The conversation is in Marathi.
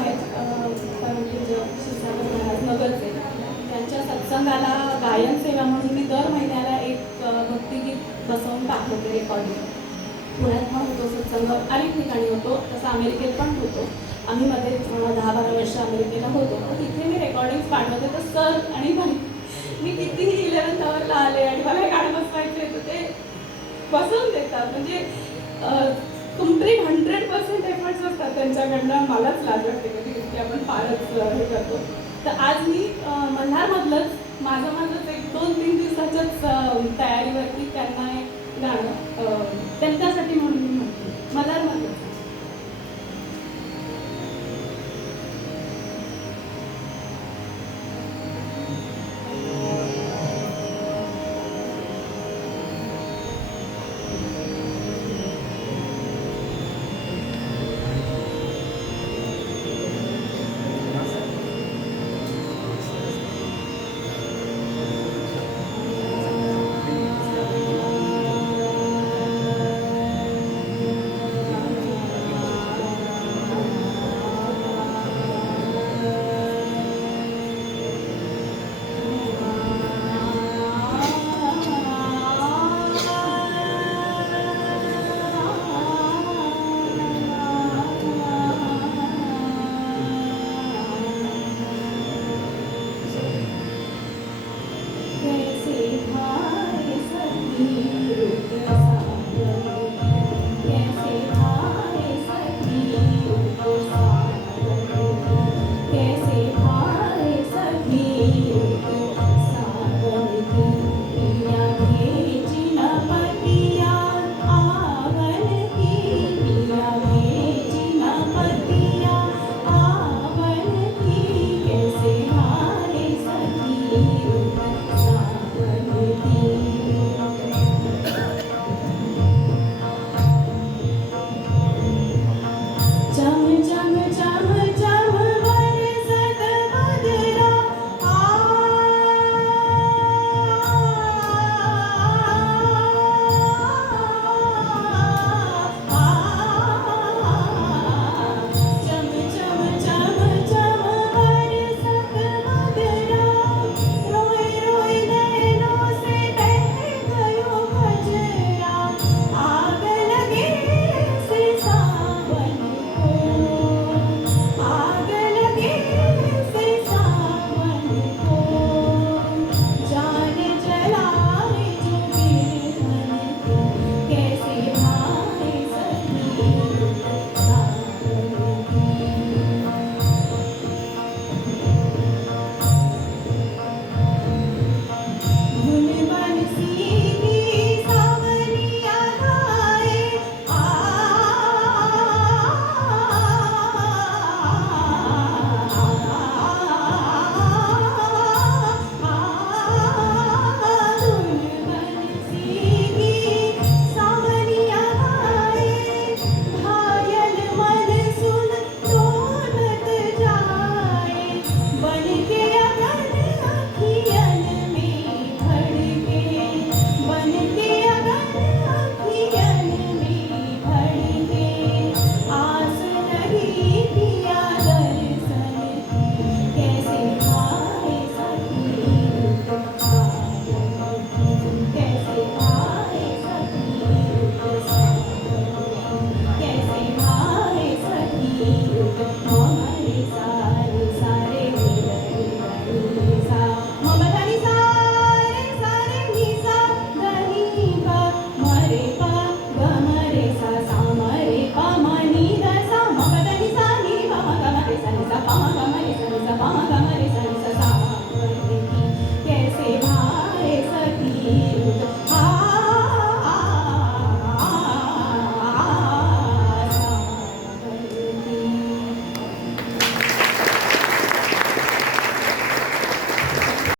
आहेत क्षीरसागर महाराज नगरचे. त्यांच्या सत्संगाला गायन सेवा म्हणून मी दर महिन्याला एक भक्तिगीत बसवून टाकते रेकॉर्डिंग. पुण्यात पण होतो सत्संग, अनेक ठिकाणी होतो, तसं अमेरिकेत पण होतो. आम्ही मध्ये 10-12 वर्ष अमेरिकेला होतो, तर तिथे मी रेकॉर्डिंग्स पाठवते. तर सर आणि मी कितीही 11th आवरला आले आणि मला हे गाणं बसवायचे तर ते बसवून देतात. म्हणजे कम्प्लीट 100% एफर्ट्स असतात त्यांच्याकडनं. मलाच लाज वाटते कधी की आपण फारच हे करतो. तर आज मी मल्हारमधलंच माझंच एक 2-3 दिवसाच्याच तयारीवरती त्यांना एक गाणं त्यांच्यासाठी म्हणून मी म्हणते मल्हारमधलंच.